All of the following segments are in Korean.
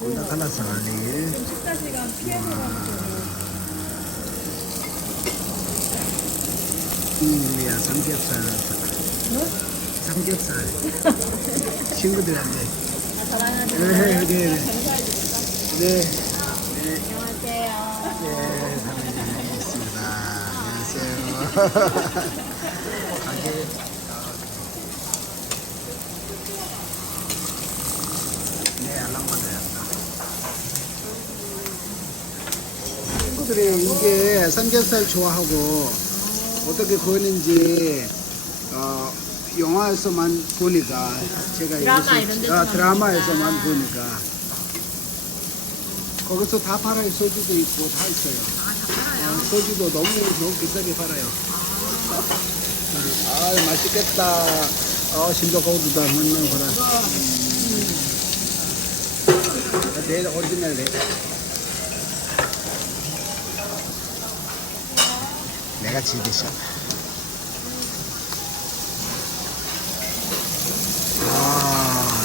올라가나 살리. 식사 시간 피해서 야 삼겹살. 삼겹살. 친구들한테. 사랑하는 네, 네, 감사해드립니다. 네. 안녕하세요. 네, 사랑드리겠습니다. 안녕하세요. 가게. 네, 알람받아요. 친구들이 이게 삼겹살 좋아하고 어떻게 구웠는지 영화에서만 보니까 제가 드라마 여기서- 이런 데서만 드라마에서만 보니까. 보니까 거기서 다 팔아요. 소주도 있고 다 있어요. 소주도 너무 비싸게 팔아요. 아 맛있겠다. 심도 고두다 먹는 거라. 내일 오리지널 내. 내가 집이셔.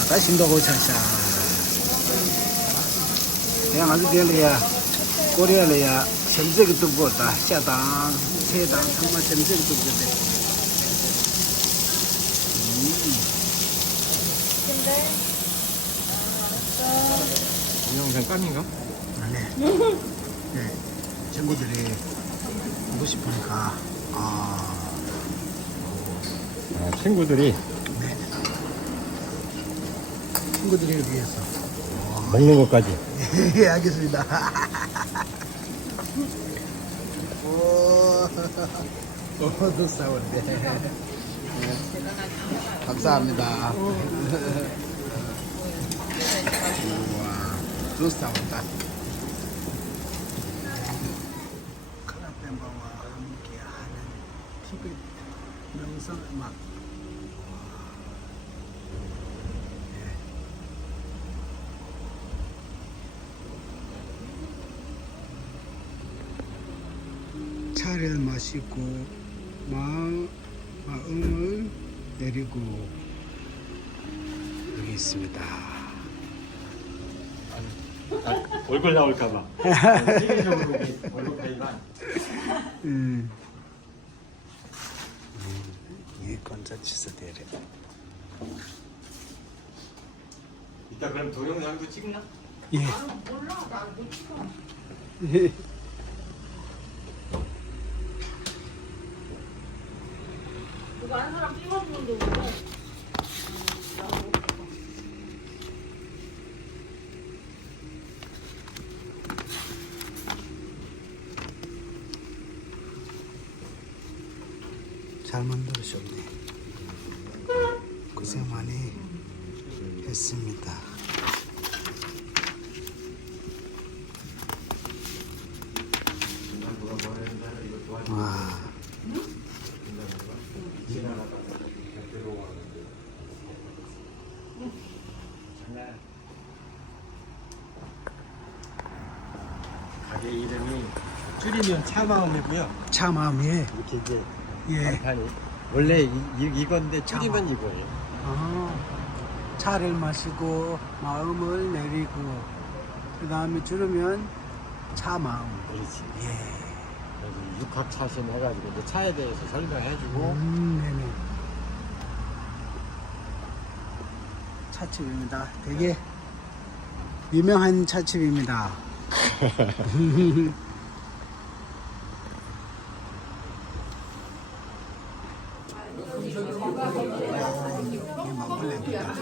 다 심도 고차샤. 그냥 아주 별이야. 꼬리야래야. 점색이 또 부었다. 샤당, 세당, 정말 점색이 또 부었대. 근데 동영상 깜인가? 네. 네. 친구들이 보고 싶으니까, 친구들이 네. 친구들을 위해서. 먹는 것까지. 예, 알겠습니다. 오, 또 싸운데. 네. 감사합니다. 우와, 또 싸운다. 카라펜바와 함께하는 티벳 명상 음악. 차를 마시고 마음을 내리고 여기 있습니다. 얼굴 나올까봐. 시기적으로 얼굴 페이가. 이 건자치스 대래. 이따 그럼 동영상도 찍나? 예. 몰라, 나못 찍어. 예. 누가 한 사람 찍어주는데 왜? 잘 만들으셨네. 고생 많이 했습니다. 와. 가게 이름이 줄이면 차마음이고요. 차 마음에 이렇게 이제 예. 간판이 원래 이건데 줄이면 이거예요. 차를 마시고 마음을 내리고 그 다음에 줄으면 차 마음. 그렇지. 예. 그래서 육합차신 해가지고 이제 차에 대해서 설명해주고 네네. 차집입니다. 되게 유명한 차집입니다. 이게 막걸리입니다.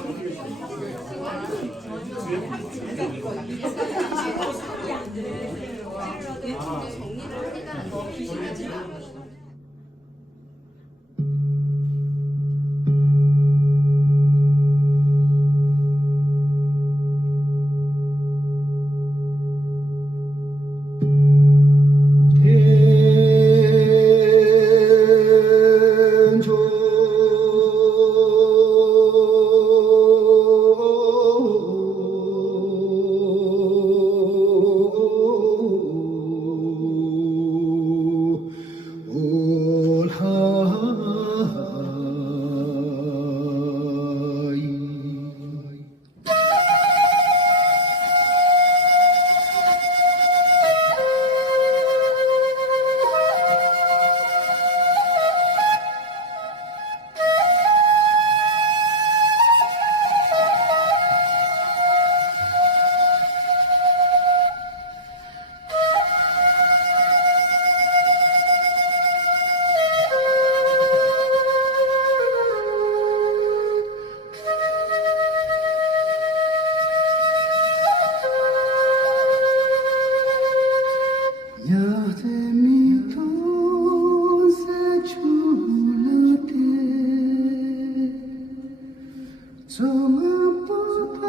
정은보 밤의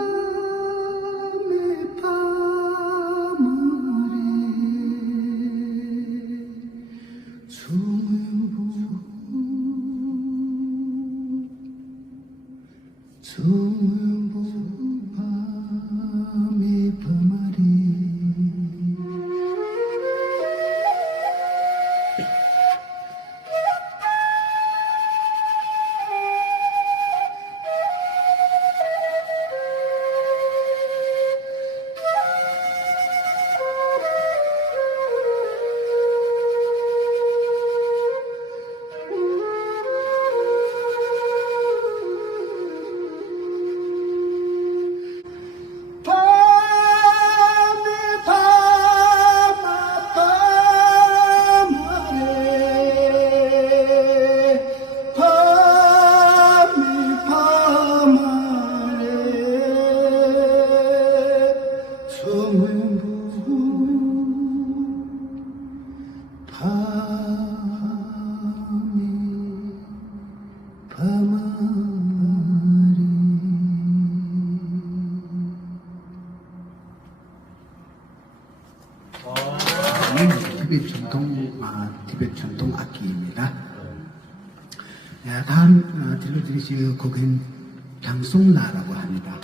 밤을에 정은보 밤의 밤을에 티베트 전통 악기입니다. 다음 들려드릴 곡은 장송나라고 합니다.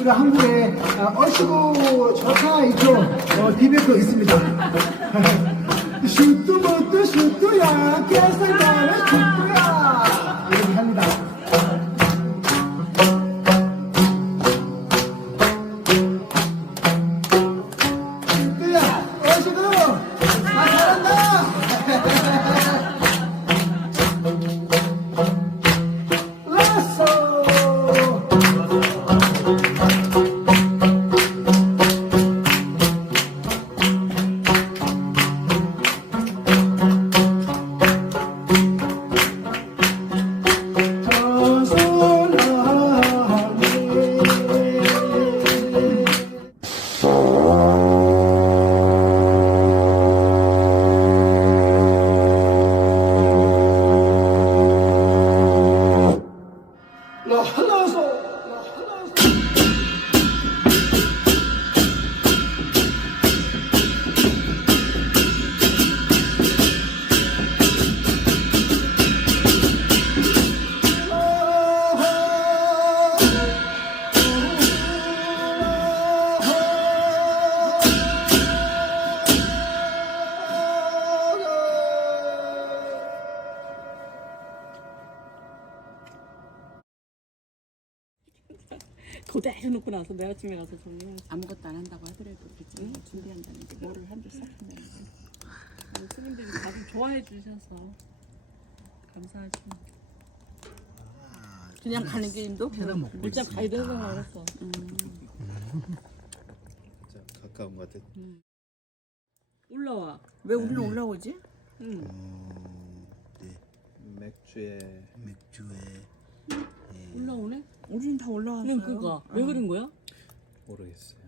우리 한국에 어시고 좋다 있죠. 티베트 있습니다. 슈트부터 슈트야 깨끗하게 슈트야 이렇게 합니다. 슈트야 어시고 다 잘한다. 라쏘 그대로 놓고 나서 내일 아침에 가서 정리해야지. 아무것도 안 한다고 하더라도 그치? 준비한다는 게 뭐를 한줄 싹한다는 게. 스님들이 다들 좋아해 주셔서 감사하지. 그냥 가는 길도 일단 가야 되는 건 알았어. 가까운 것 같아. 올라와. 왜 우리는 올라오지? 응. 맥주에 올라오네? 우리는 다 올라왔어요. 그냥 그거 왜 그런 거야? 모르겠어요.